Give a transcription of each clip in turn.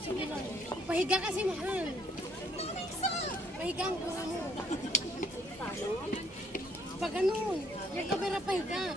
Sige lang. Pahiga kasi mahal. Pahiga ang buha mo. Pag ganun, yung kamera pahiga.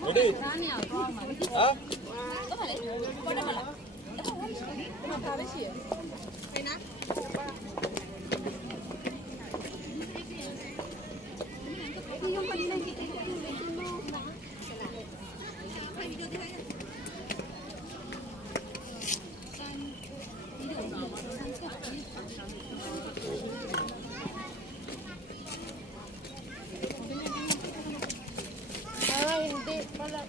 Ready? Ha? Hindi pala.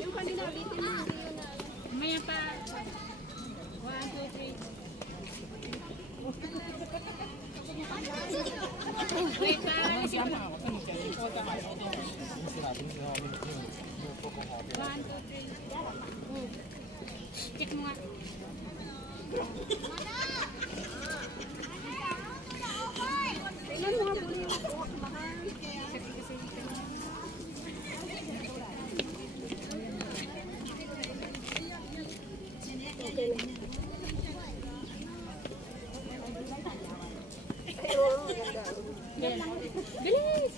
Yung kanina bitin mo. Maya pa. 1, 2, 3. Wait pa. 1, 2, 3. Check mo nga. Tingnan mo nga po yung mahal. Bilis!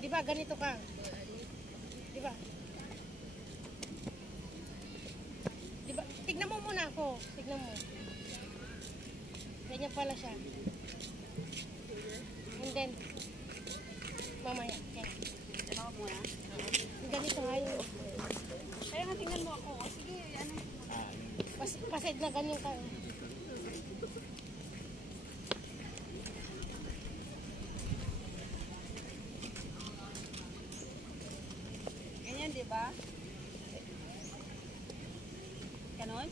Di ba ganito ka? Di ba? Di ba? Tignan mo muna ako. Tignan mo. Ganyan pala siya. And then, mamaya. Yan. Ano muna? Ganito nga yun. Kaya nga tingnan mo ako. Sige, ano? Pasid na ganyan ka. Ganyan, di ba? Ganon?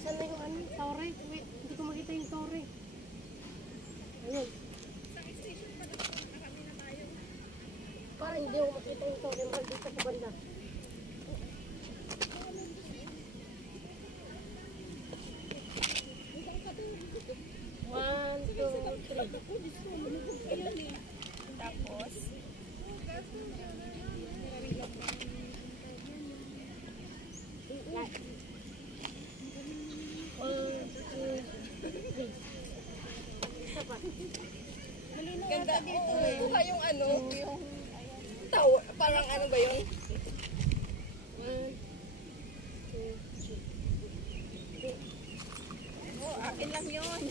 Saan na yung ano? Tore? Wait, hindi ko makita yung tore. Ayun. Parang hindi ko makita yung tore. Mahal dito sa banda. One, two, three. Tapos, ganda dito. Buka yung ano, yung tower. Parang ano ba yun? Oh, akin lang yun.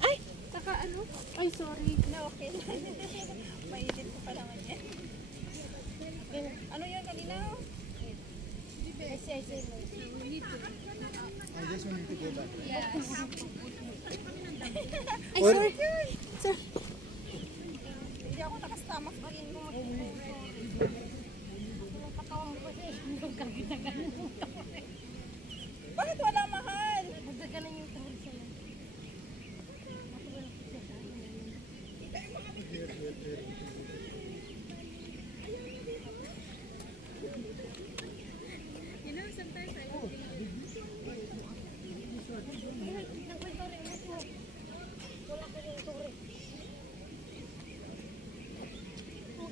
Ay! Saka ano? Ay, sorry. Na okay lang. Mainit ko pa naman yan. Ano yun kanina? I see. I just want to go back. Yes. Ay, sorry. Hindi ako nakastamak pa rin mo. Bakit wala mahal? Magdaganan yung tore sa'yo.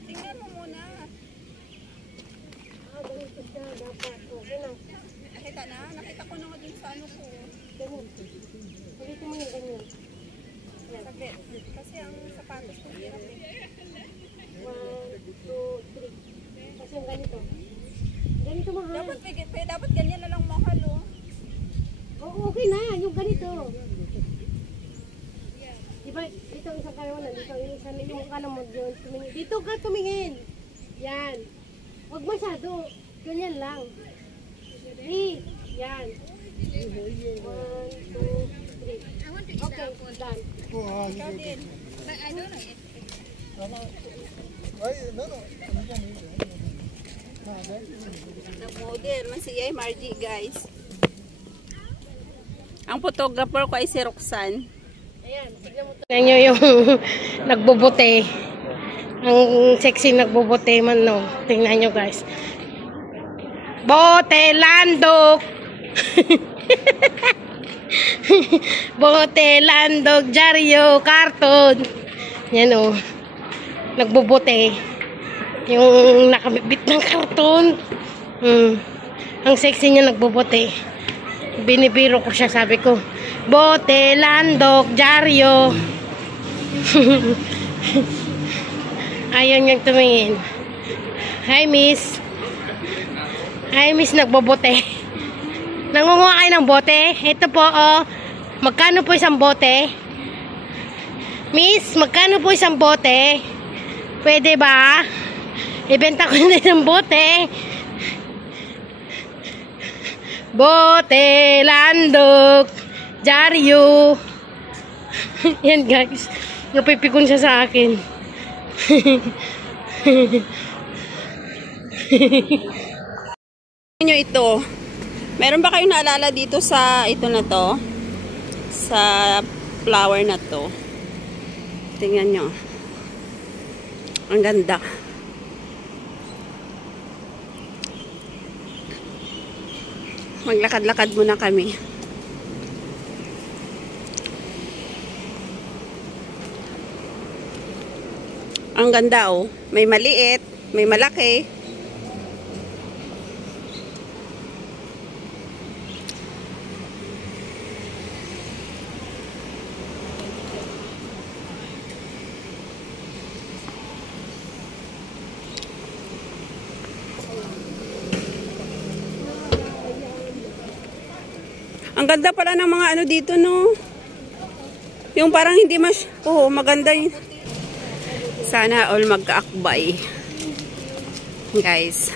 Tingnan mo muna. Ganito siya dapat. Ganun. Nakita na? Nakita ko na nga dun sa ano ko. Ganun. Ulitin mo yung ganyan. Saglit. Kasi ang sapatos ko hirap eh. 1, 2, 3. Kasi yung ganito. Ganito mahal. Dapat ganyan na lang mahal oh. Oo, okay na. Yung ganito. Di Diba, dito ang isang karawan, dito ang isa na yung kanan mo yun. Tumingin. Dito ka tumingin. Yan. Huwag masyado. Ganyan lang. 3. Yan. 1, 2, 3. Okay, done. Oh, Ikaw din. I don't know. Nag-model man si Yay Margie, guys. Ang photographer ko ay si Roxanne. Ayan, tignan mo to. Tignan nyo yung nagbubote. Ang sexy nagbubote man, no. Tingnan nyo, guys. Bote landok! Bote landok, Jaryo, karton. Yan, o. Nagbubote. Yung nakabibit ng karton. Ang sexy niya nagbubote. Binibiro ko siya, sabi ko, bote, landok, Jaryo. Ayaw niyang tumingin. Hi, miss. Hi, miss, nagbobote. Nangunguha kayo ng bote? Ito po, oh. Magkano po isang bote? Miss, magkano po isang bote? Pwede ba? Ibenta ko na isang bote. Bote, landok, Jaryo. Yan, guys. Napipikon siya sa akin. Nyo ito. Meron ba kayong naalala dito sa ito na to? Sa flower na to. Tingnan nyo. Ang ganda. Maglakad-lakad muna kami. Ang ganda, oh. May maliit, may malaki. Ang ganda pala ng mga ano dito, no? Yung parang hindi oh, maganda yun. Sana all magkaakbay. Guys.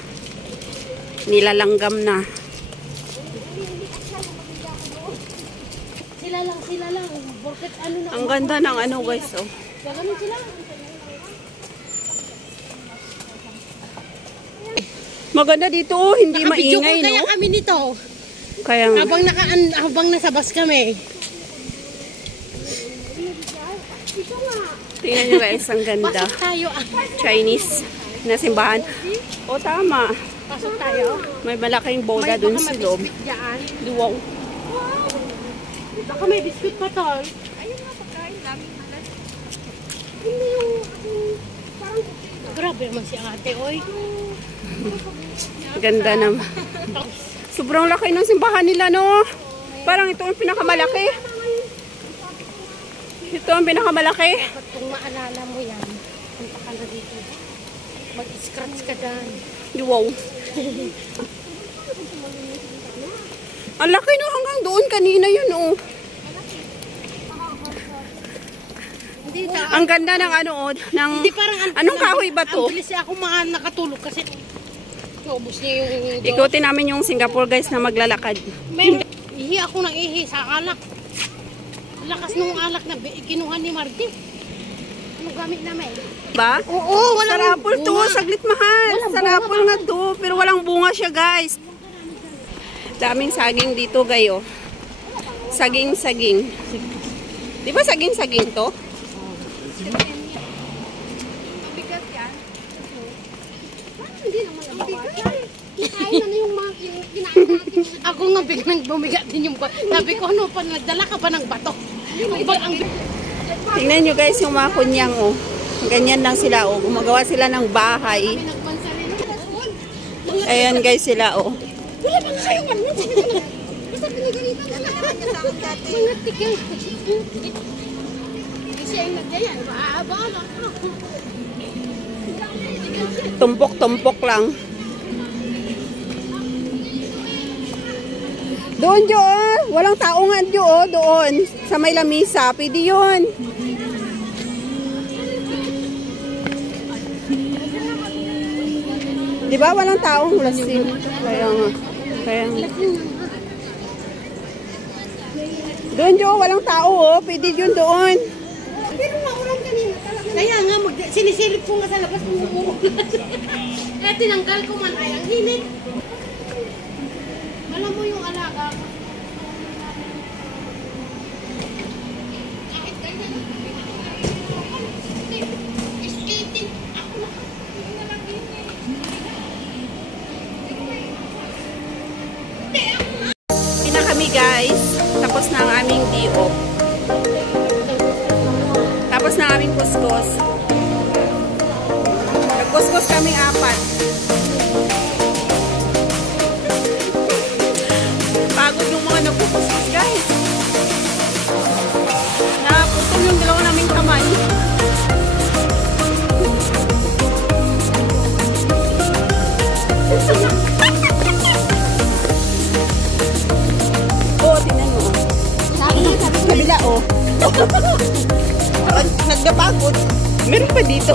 Nilalanggam na. Sila lang. Bakit ano na? Ang ganda ng ano, guys, oh. Gagawin sila. Maganda dito, oh. Hindi maingay, Kaya no? kami nito. Kaya nga. Habang nasa bus kami. Tingnan nyo, guys, ang ganda. Pasok tayo. Chinese na simbahan. O, tama. Pasok tayo. May malaking boda dun sa loob. Diyan. Wow. Baka may biscuit pa to. Ayun nga, pagkain namin. Hindi yung parang grabe naman si ate, oy. Ganda naman. Sobrang laki ng simbahan nila, no? Parang ito ang pinakamalaki. Ito ang pinakamalaki. Kung maalala mo yan, punta ka na dito. Mag-scratch ka dyan. Wow. Ang laki, no? Hanggang doon kanina yun, oh. Ang ganda ng ano, oh. Ng, Hindi parang anong kahoy ba to? Ang bilis ako nakatulog kasi naubos niya yung Ikutin namin yung Singapore, guys, na maglalakad. May ihi ako ng ihi sa alak. Lakas nung alak na kinuha ni Marty. Anong gamit namin? Ba? Oo, walang Sarapol to, bunga. saglit mahal. Walang Sarapol nga to, pero walang bunga siya, guys. Daming saging dito, gayo. Saging. Di ba saging to? Mabigat yan. Hindi naman mabigat. Kaya na yung mga kinain natin. Ako nga biglang bumigat din yung sabi ko, ano pa, nagdala ka pa ng bato? Tingnan nyo, guys, yung mga kunyang, oh. Ganyan lang sila, oh. Gumagawa sila ng bahay. Ayan, guys, sila, oh. Wala bang kayo man? Basta pinagalitan na lang. Mga tikil. Kasi yung nagyaya, maabala. Tumpok-tumpok lang. Doon, Jo, oh. Walang tao nga, Jo, oh. Doon. Sa may lamisa. Pwede yun. Di ba walang taong lasing? Kaya nga. Kaya nga. Doon, Jo, walang tao, oh. Pwede yun doon. Pero maulan kanina talaga. Kaya nga, sinisilip ko nga sa labas kung umuulan. Kaya tinanggal ko man ay ang init. Alam mo yung alaga ko. Kahit ganyan. Skating. Ako na. Hindi na lang Ina kami, guys. Tapos na ang aming D.O. Tapos na aming kuskus. Nagkuskus kami 4. Pagod yung mga nagkukuskus, guys. Naputol yung dalawa naming kamay. Oh, tingnan mo. Kabila, oh. Nagdapagod. Meron pa dito.